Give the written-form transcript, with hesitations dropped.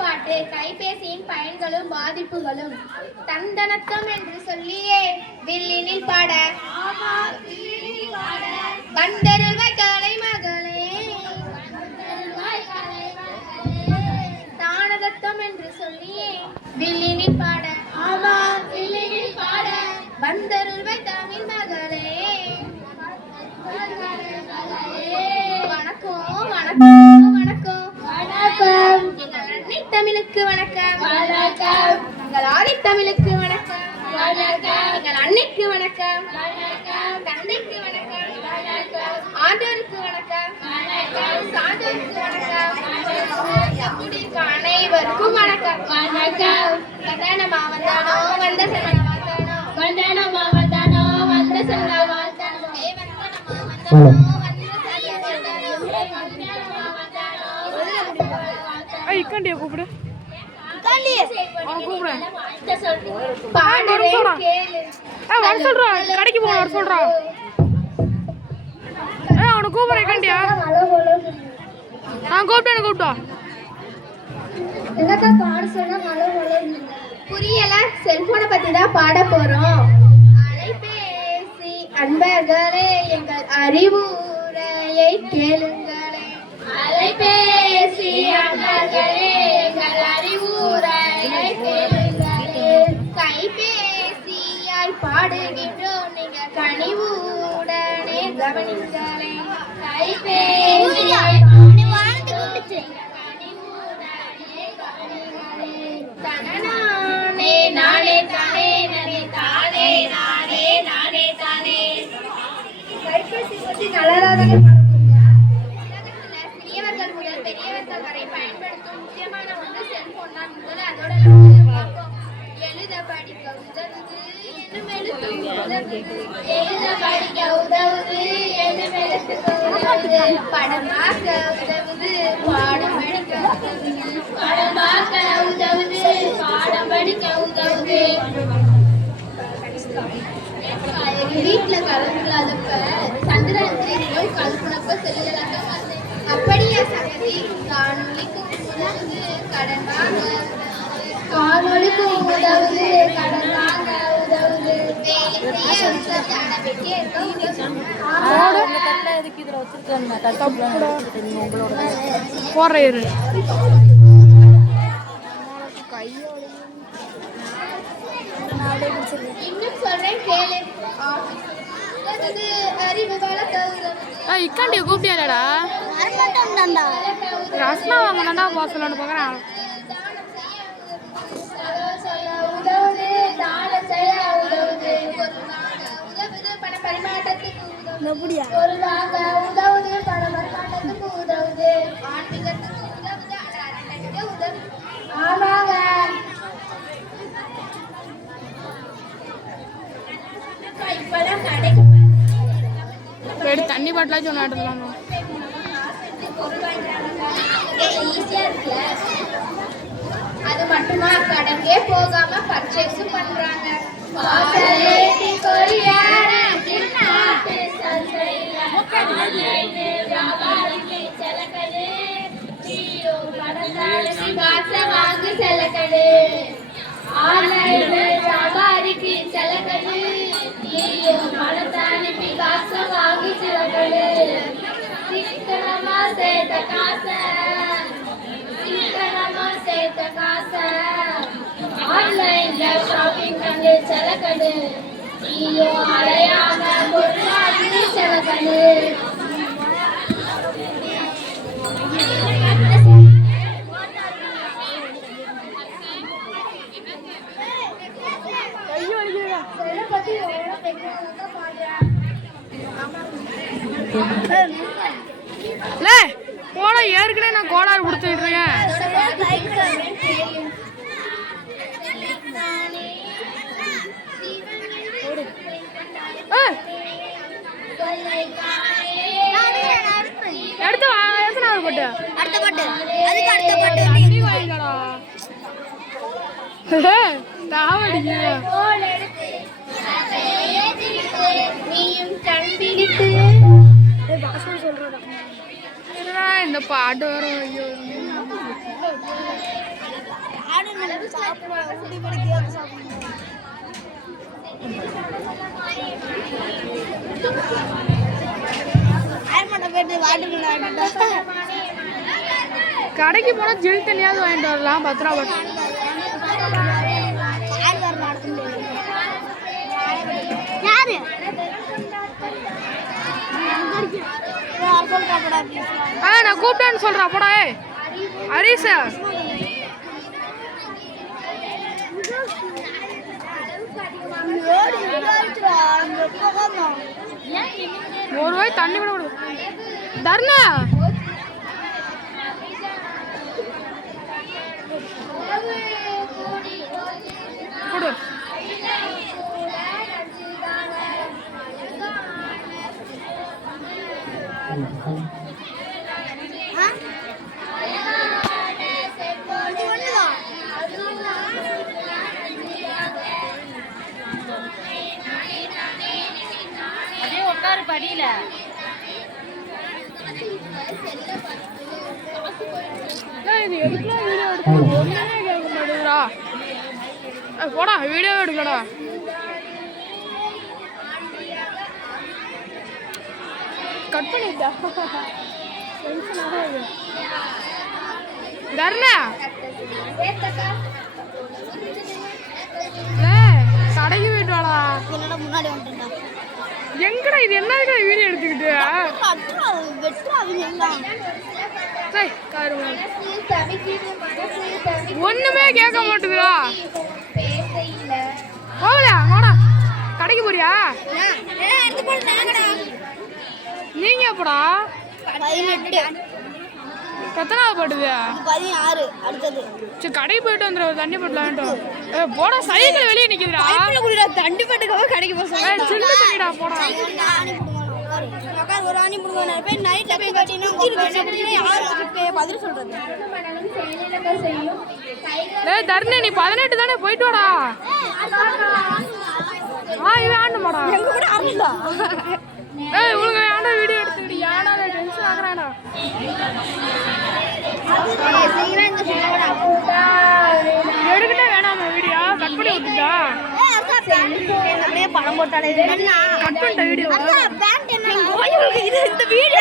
பாட்டு கைபேசியின் பயன்களும் பாதிப்புகளும். தந்தனத்தம் என்று சொல்லியே வில்லினில் பாட வந்தருள்வாய் கலை மகளே, தானதத்தம் என்று சொல்லியே வில்லினில் பாட வந்தருள்வாய் தமிழ் மகளே. வணக்கம் வணக்கம் வணக்கம் வணக்கம். எங்கள் அன்னை தமிழுக்கு வணக்கம் வணக்கம். எங்கள் ஆதி தமிழுக்கு வணக்கம் வணக்கம். எங்கள் அன்னைக்கு வணக்கம் வணக்கம். தந்தைக்கு வணக்கம் வணக்கம். ஆண்டோருக்கு வணக்கம் வணக்கம். சான்றோருக்கு வணக்கம் வணக்கம். அனைவருக்கும் வணக்கம் வணக்கம். வந்தானமா வந்தானோ வந்த செல்வனா வந்தானோ வந்தானமா வந்தானோ வந்த செல்வனா வந்தானோ இக்கண்டிய கூப்பிடு சொல்றான் கடைக்கு போன வர சொல்றான். அவனை கூப்பிடுறேன் இக்கண்டியா. நான் கூப்பிட்டேன் கூப்பிட்டா புரியல. செல்போனை பத்தி தான் பாட போறோம். அலைபேசி அன்பர்களே எங்கள் அறிவுரையை கேளுங்களே. அலைபேசி அன்பர்களே எங்கள் அறிவுரையை கேளுங்களே. கைபேசியாய் பாடுகின்றோம் நீங்க கனிவுடனே கவனிங்களே. கைபேசியாய் தனநானே நானே தானே நனே தானே நானே நானே தானே. கைபேசி பற்றி நல்லதாதானே உலகத்துல சிறியவர்கள் முதல் பெரியவர்கள் வரை பயன்படுத்தும் முக்கியமான ஒன்று செல்போன் தான். முதல்ல அதோட பார்ப்போம். எழுத படிக்க உதவுது என்னும் எழுத்துக்கு உதவுது. எழுத படிக்க உதவுது என்னும் எழுத்துக்கு உதவுது. படம் பார்க்க உதவுது பாடம் படிக்க உதவுது. படம் பார்க்க உதவுது பாடம் படிக்க உதவுது. வீட்டுல கரண்ட் இல்லாதப்ப சந்திரனுக்கு கல்பனப்ப செல்லுதலாக பார்த்தேன். அப்படியே சகதி காணொலிக்கும் உதவுது கடன் வாங்க காணொலிக்கும் உதவுது கடன் வாங்க உதவுது. இன்னும் சொல்றேன் கேளு. அறிவு வளர்க்க இக்காண்டிய கூப்பிட்டியாடா. ரஸ்னா வாங்கணும்னா போசலான்னு பார்க்குறேன். பொருளாக உதவுது பண பரிமாற்றத்துக்கு உதவுது ஆன்மீகத்துக்கு உதவுது அரண்மனைக்கு உதவுது. ஆமாங்க. இப்பெல்லாம் கடைக்கு தண்ணி பாட்டிலாம் சொன்னாடலாம். ஈஸியா இருக்குல்ல. அது மட்டுமா கடைக்கே போகாம பர்ச்சேஸ் பண்றாங்க. ஆன்லைன்ல ஷாப்பிங் பண்ணி செலக்கடு நீயோ அலையாம பொருளாதார செலக்கடு. போன ஏற்கனவே நான் கோளாறு கொடுத்துட்டு இருக்கேன். அடுத்த பாட்டு அதுக்கு அடுத்த பாட்டு இந்த பாட்டு வரும். கடைக்கு போனா ஜில் தண்ணியாவது வாங்கிட்டு வரலாம் 10 ரூபா பட்டு. யாரு நான் கூப்பிட்டேன்னு சொல்றா போடா. ஏய் ஹரிசா ஒரு வாய் தண்ணி கூட விடு. தர்ணா கொடு. உட்காரு படியில இது எதுக்குலாம் வீடியோ எடுக்க ஒண்ணுமே கேட்க மாட்டேங்குதுடா. போடா வீடியோ எடுக்கடா. கட் பண்ணிட்டா தர்ணா கடைக்கு போயிட்டு வாடா. என்னோட முன்னாடி வந்துட்டா எங்கடா இது என்னடா வீடியோ எடுத்துக்கிட்டு ஒண்ணுமே கேட்க மாட்டுதுடா. போகலையா வாடா கடைக்கு போறியா? நீங்க எப்படா 18 எத்தனாவது பாட்டுது? 16 அடுத்தது சரி கடைக்கு போயிட்டு வந்துடும் தண்ணி பாட்டில் வாங்கிட்டு போடா. சைக்கிள் வெளியே நிக்குதுடா. தண்டி பட்டுக்காக கடைக்கு போக சில்லு தண்ணிடா போடா. ஒரு ஆணி முடுங்க போய் நைட்ல போய் கட்டினா யாரு பதில் சொல்றது? தர்ணி நீ 18 தானே போயிட்டு வாடா. இவன் ஆண்டு மாடா. எங்க கூட ஆடலாம். உனக்கு ஏன்டா வீடியோ எடுத்துக்கிட்டு ஏன்டா டென்ஷன் ஆகுறாடா. எடுக்கிட்டே வேணாமா வீடியோ கட் பண்ணி விட்டுட்டா. பணம் போட்டாலே கட் பண்ணிட்ட வீடியோ. இந்த வீடியோ